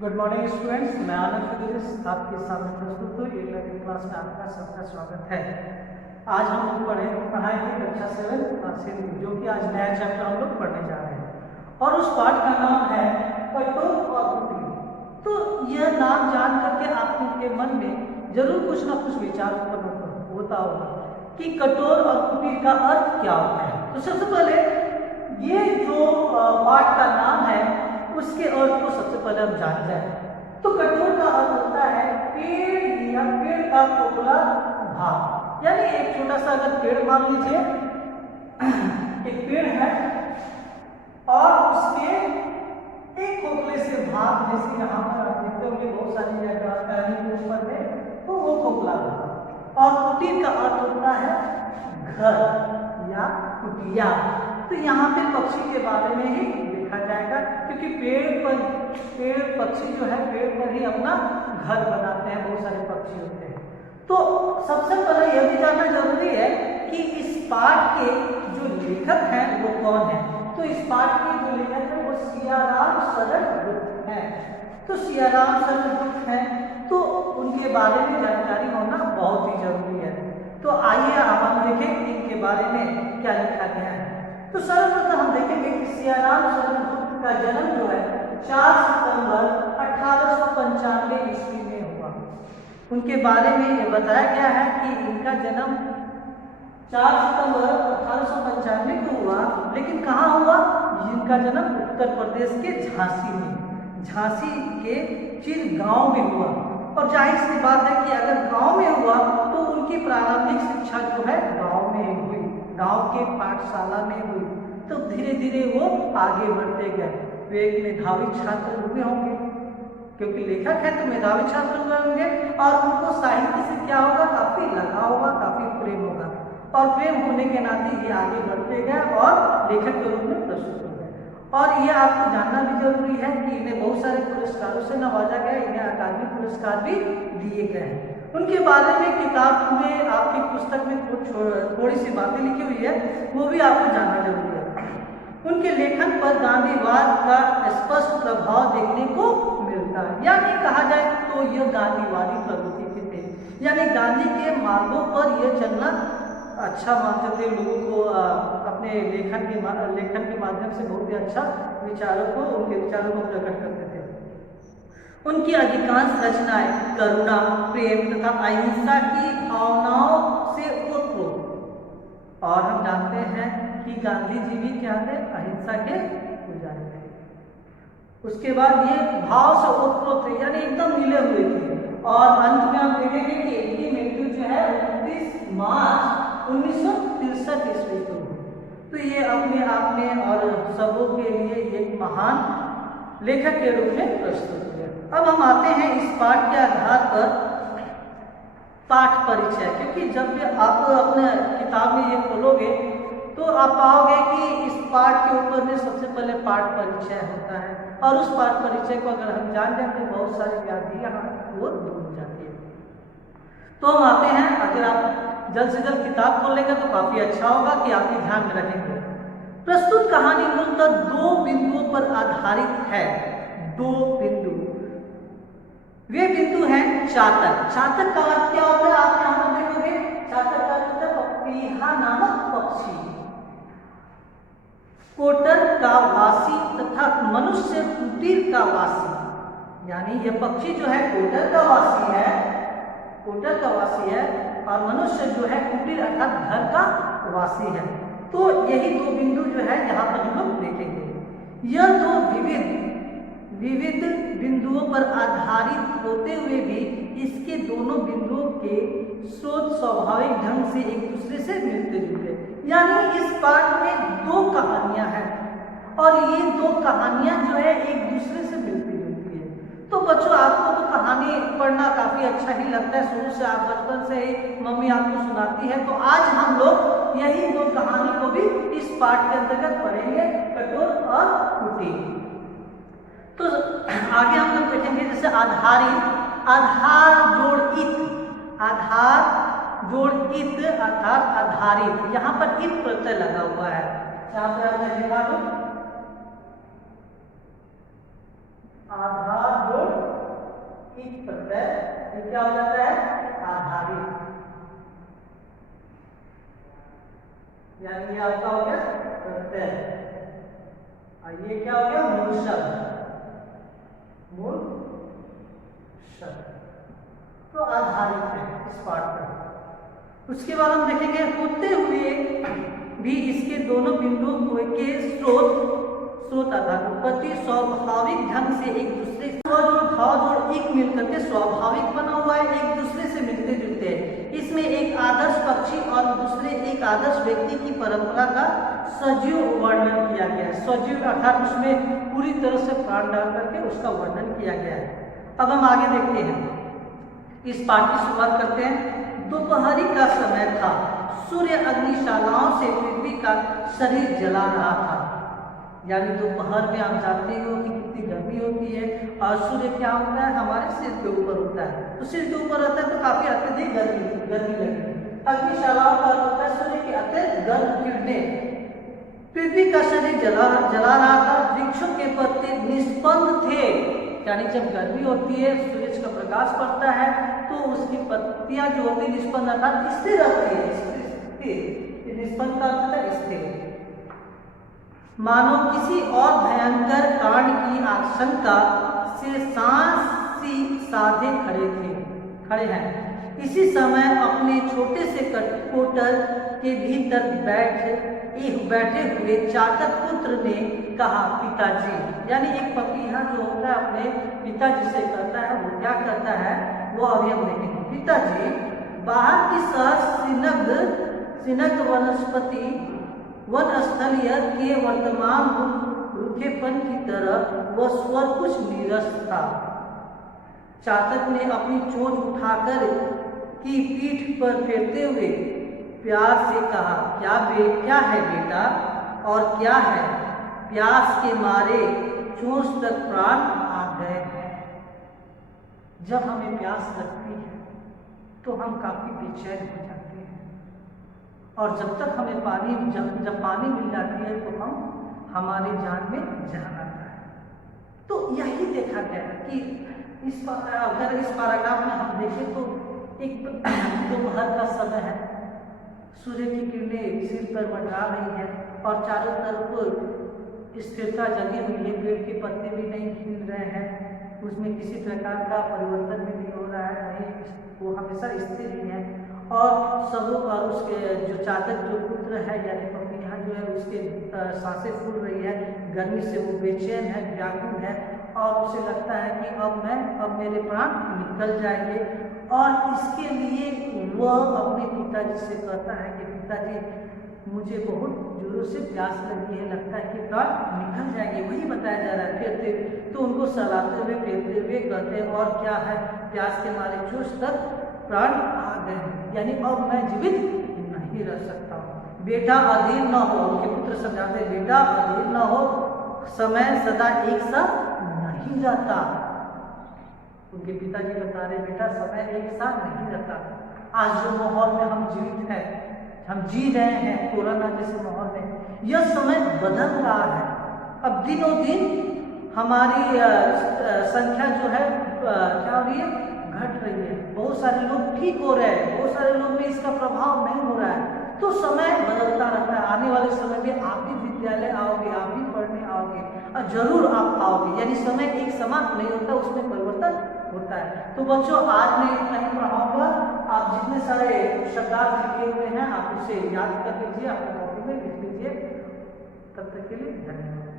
Good morning students, मैं आनंद फिदरिस आपके सामने प्रस्तुत हूँ। 11वीं क्लास में आपका सबका स्वागत है। आज हम लोग पढ़ाएंगे कक्षा 7 हिंदी, जो कि आज नया चैप्टर हम लोग पढ़ने जा रहे हैं और उस पाठ का नाम है कटोर और कुटीर। तो यह नाम जान करके आपके मन में जरूर कुछ ना कुछ विचार उत्पन्न होता होगा कि कटोर और कुटीर का अर्थ क्या होता है। तो सबसे पहले ये जो पाठ का नाम है उसके अर्थ को सबसे पहले हम जानते हैं। तो कठोर का अर्थ होता है पेड़ या पेड़ का खोखला भाग। यानी एक छोटा सा अगर पेड़ मान लीजिए, एक पेड़ है और उसके एक खोखले से भाग, जैसे यहाँ पर आप देखते होंगे बहुत सारी जगह के ऊपर में, तो वो खोखला भाग। और कुटीर का अर्थ होता है घर या कुटिया। तो यहाँ पे पक्षी के बारे में ही देखा जाएगा, क्योंकि पेड़ पक्षी जो है पेड़ पर ही अपना घर बनाते हैं, बहुत सारे पक्षी होते हैं। तो सबसे पहले यह भी जानना जरूरी है कि इस पाठ के जो लेखक हैं वो कौन है। तो इस पाठ के जो लेखक है वो सियाराम शरण गुप्त है। तो सियाराम शरण गुप्त है, तो उनके बारे में जानकारी होना बहुत ही जरूरी है। तो आइए अब हम देखें कि इनके बारे में क्या लिखा गया है। तो सर्वप्रथम हम देखेंगे कि सियाराम शरण गुप्त का जन्म जो है 4 सितंबर 1895 ईस्वी में हुआ। उनके बारे में ये बताया गया है कि इनका जन्म 4 सितंबर 1895 को हुआ, लेकिन कहाँ हुआ? इनका जन्म उत्तर प्रदेश के झांसी में, झांसी के चिर गांव में हुआ। और जाहिर सी बात है कि अगर गांव में हुआ तो उनकी प्रारंभिक शिक्षा जो है गांव में हुई, गांव के पाठशाला में हुई। तो धीरे धीरे वो आगे बढ़ते गए। वे एक मेधावी छात्र हुए होंगे, क्योंकि लेखक है तो मेधावी छात्र हुए होंगे, और उनको साहित्य से क्या होगा, काफी लगाव होगा, काफी प्रेम होगा। और प्रेम होने के नाते ये आगे बढ़ते गए और लेखक के रूप में प्रस्तुत हो गए। और ये आपको जानना भी जरूरी है कि इन्हें बहुत सारे पुरस्कारों से नवाजा गया, इन्हें अकादमी पुरस्कार भी दिए गए हैं। उनके बारे में किताब में आपकी पुस्तक में कुछ थोड़ी सी बातें लिखी हुई है, वो भी आपको जानना जरूरी है। उनके लेखन पर गांधीवाद का स्पष्ट प्रभाव देखने को मिलता है। यानी कहा जाए तो यह गांधीवादी प्रवृत्ति के थे, यानी गांधी के मार्गों पर यह चलना अच्छा मानते थे। लोगों को अपने लेखन के माध्यम से बहुत ही अच्छा उनके विचारों को प्रकट करते थे। उनकी अधिकांश रचनाएं करुणा, प्रेम तथा अहिंसा की भावनाओं से ओतप्रोत। और हम जानते हैं कि गांधी जी भी क्या थे, अहिंसा के पुजारी थे। उसके बाद ये भाव से ओतप्रोत थे, यानी एकदम मिले हुए थे। और अंत में हम देखेंगे कि इनकी मृत्यु जो है 29 मार्च 1963 ईस्वी को। तो ये अपने आप में और सबों के लिए एक महान लेखक के रूप में प्रस्तुत हुए। अब हम आते हैं इस पाठ के आधार पर पाठ परिचय, क्योंकि जब भी आप अपने किताब में ये खोलोगे तो आप पाओगे कि इस पाठ के ऊपर में सबसे पहले पाठ परिचय होता है, और उस पाठ परिचय को अगर हम जान जाए तो बहुत सारी व्याधियां वो दूर हो जाती है। तो हम आते हैं, अगर आप जल्द से जल्द किताब खोल लेंगे तो काफी अच्छा होगा कि आप ये ध्यान में रखेंगे। प्रस्तुत कहानी मूलतः 2 बिंदुओं पर आधारित है। 2 बिंदु, वे बिंदु हैं चातक। चातक का अर्थ क्या होता है, आप यहां पर देखोगे, चातक का अर्थ होता है पपीहा नामक पक्षी, कोटर का वासी तथा मनुष्य कुटीर का वासी। यानी यह पक्षी जो है कोटर का वासी है, कोटर का वासी है, और मनुष्य जो है कुटीर अर्थात घर का वासी है। तो यही 2 बिंदु जो है यहाँ पर हम लोग देखेंगे। यह 2 विविध बिंदुओं पर आधारित होते हुए भी इसके दोनों बिंदुओं के स्रोत स्वाभाविक ढंग से एक दूसरे से मिलते जुलते, यानी इस पाठ में 2 कहानियां हैं, और ये 2 कहानियां जो है एक दूसरे से मिलती जुलती है। तो बच्चों, आपको तो कहानी पढ़ना काफी अच्छा ही लगता है, शुरू से आप बचपन से ही मम्मी आपको सुनाती है। तो आज हम लोग यही 2 कहानी को भी इस पाठ के अंतर्गत पढ़ेंगे, कठोर और कुटीर। तो आगे हम लोग देखेंगे जैसे आधारित, आधार जोड़ इत, आधार जोड़ इत अर्थात आधारित। यहाँ पर इत प्रत्यय लगा हुआ है, यहाँ पे आपने लिखा दो आधार जोड़ इच प्रत्यय, ये क्या हो जाता है? आधारित, यानी ये आपका हो गया प्रत्यय, और ये क्या हो गया? मूल शब्द, मूल शब्द। तो आधारित है इस पाठ पर। उसके बाद हम देखेंगे होते हुए भी इसके दोनों बिंदुओं के स्रोत आधार उत्पत्ति स्वाभाविक ढंग से एक दूसरे और एक मिलकर के स्वाभाविक बना हुआ है, एक दूसरे से मिलते जुलते हैं। इसमें एक आदर्श पक्षी और दूसरे एक आदर्श व्यक्ति की परंपरा का सजीव वर्णन किया गया है। सजीव अर्थात उसमें पूरी तरह से प्राण डाल करके उसका वर्णन किया गया है। अब हम आगे देखते हैं, इस पाठ की शुरुआत करते हैं। दोपहरी का समय था, सूर्य अग्निशालाओं से पृथ्वी का शरीर जला रहा था। यानी दोपहर में आप जानते हो कि कितनी गर्मी होती है और सूर्य क्या होता है? हमारे सिर के ऊपर होता है, तो सिर के ऊपर होता है तो काफी अत्यधिक गर्मी लगती है। अग्निशालाओं का होता है सूर्य की अत्यधिक गर्म किरणें, पृथ्वी का शरीर जला रहा था। वृक्षों के पत्ते निष्पन्द थे, यानी जब गर्मी होती है सूरज का प्रकाश पड़ता है तो उसकी पत्तियां जो होती है निष्पन्द अर्थात स्थिर रहती है, निष्पन्द का अर्थ है स्थिर, मानो किसी और भयंकर कांड की आशंका से सांस साधे खड़े हैं। इसी समय अपने छोटे से कटकोटर के भीतर बैठे हुए चातक पुत्र ने कहा, पिताजी। यानी एक पपीहा जो होता है अपने पिताजी से कहता है, वो क्या करता है वो अभी हम देखेंगे। पिताजी, बाहर की स्निग्ध वनस्पति वनस्थलीय के वर्तमान रूखेपन की तरह वह स्वर कुछ नीरस था। चातक ने अपनी चोंच उठाकर की पीठ पर फेरते हुए प्यार से कहा, क्या है बेटा, और क्या है? प्यास के मारे चोंच तक प्राण आ गए हैं। जब हमें प्यास लगती है तो हम काफी बेचैन हो जाते हैं, और जब तक हमें जब पानी मिल जाती है तो हमारी जान में जान आता है। तो यही देखा गया कि अगर इस पैराग्राफ में हम देखें तो एक दोपहर का समय है, सूर्य की किरणें सिर पर मंडरा रही है और चारों तरफ स्थिरता जगी हुई है, पेड़ के पत्ते भी नहीं खिल रहे हैं, उसमें किसी प्रकार का परिवर्तन भी नहीं हो रहा है, नहीं वो हमेशा स्थिर ही है। और उसके जो चातक जो पुत्र है यानी पपीहा जो है उसके सांसें फूल रही है, गर्मी से वो बेचैन है, व्याकुल है, और उसे लगता है कि अब मेरे प्राण निकल जाएंगे। और इसके लिए वह अपने पिताजी से कहता है कि पिताजी, मुझे बहुत जोरों से प्यास लगी है, लगता है कि प्राण निकल जाएंगे। वही बताया जा रहा है फेरते हुए, तो उनको सहलाते हुए फेरते हुए कहते हैं, और क्या है? प्यास के मारे चोंच तक प्राण आ गए, यानी अब मैं जीवित नहीं रह सकता हूँ। बेटा अधीर न हो, उनके पुत्र समझाते, बेटा अधीर न हो, समय सदा एक साथ नहीं जाता। उनके पिताजी बता रहे, बेटा समय एक साथ नहीं जाता। आज जो माहौल में हम जीवित हैं, हम जी रहे हैं कोरोना जैसे माहौल में, यह समय बदल रहा है। अब दिनों दिन हमारी संख्या जो है क्या हो रही है? घट रही है। बहुत सारे लोग ठीक हो रहे हैं, बहुत सारे लोग में इसका प्रभाव नहीं हो रहा है। तो समय बदलता रहता है। आने वाले समय में आप भी विद्यालय आओगे, आप भी पढ़ने आओगे, और जरूर आप आओगे, यानी समय एक समान नहीं होता, उसमें परिवर्तन होता है। तो बच्चों, आज मैं इतना ही पढ़ाऊंगा। आप जितने सारे शब्दार्थ लिखे हुए हैं आप उसे याद कर लीजिए, अपने कॉपी में लिख लीजिए। तब तक के लिए धन्यवाद।